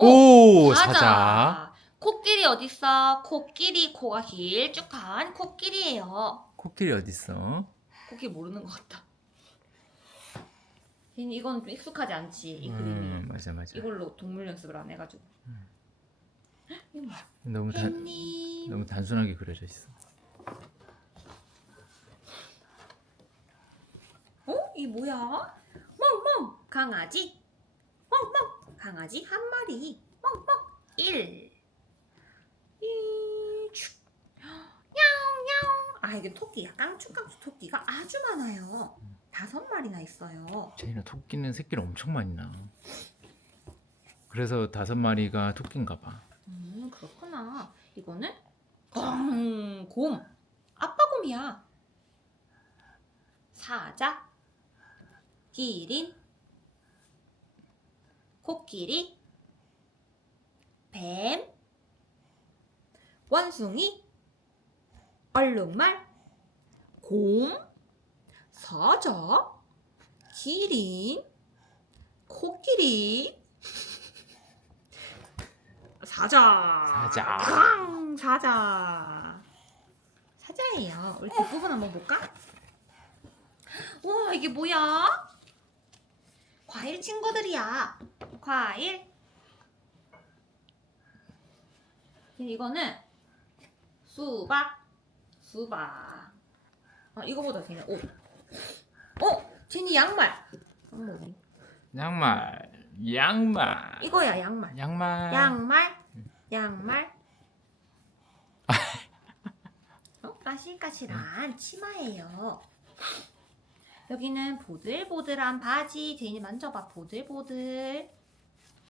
오, 사자. 코끼리 어딨어? 코끼리 코가 길쭉한 코끼리예요. 코끼리 어딨어? 코끼리 모르는 것 같다. 이건 좀 익숙하지 않지 이 그림이. 음, 맞아, 맞아. 이걸로 동물 연습을 안 해가지고. 헉, 이거 뭐야? 너무 단, 햇님. 너무 단순하게 그려져 있어. 어? 이 뭐야? 멍멍 강아지. 강아지 한 마리. 멍멍 1 2 축. 냐옹냐옹. 아 이게 토끼야. 깡충깡충 토끼가 아주 많아요. 다섯 마리나 있어요. 제이는 토끼는 새끼를 엄청 많이 낳아. 그래서 다섯 마리가 토끼인가 봐. 음 그렇구나. 이거는 꽁 곰. 아빠 곰이야. 사자. 기린. 코끼리. 뱀. 원숭이. 얼룩말. 곰. 사자. 기린. 코끼리. 사자. 사자. 쾅! 사자. 사자예요. 우리 뒷부분 한번 볼까? 와, 이게 뭐야? 과일 친구들이야. 과일. 이거는 수박. 수박. 아, 이거보다 그냥 옷. 어? 제니 양말. 양말이. 양말, 양말, 이거야, 양말. 양말. 양말, 양말. 어? 까실까실한 치마예요. 여기는 보들보들한 바지. 제인이 만져봐. 보들보들.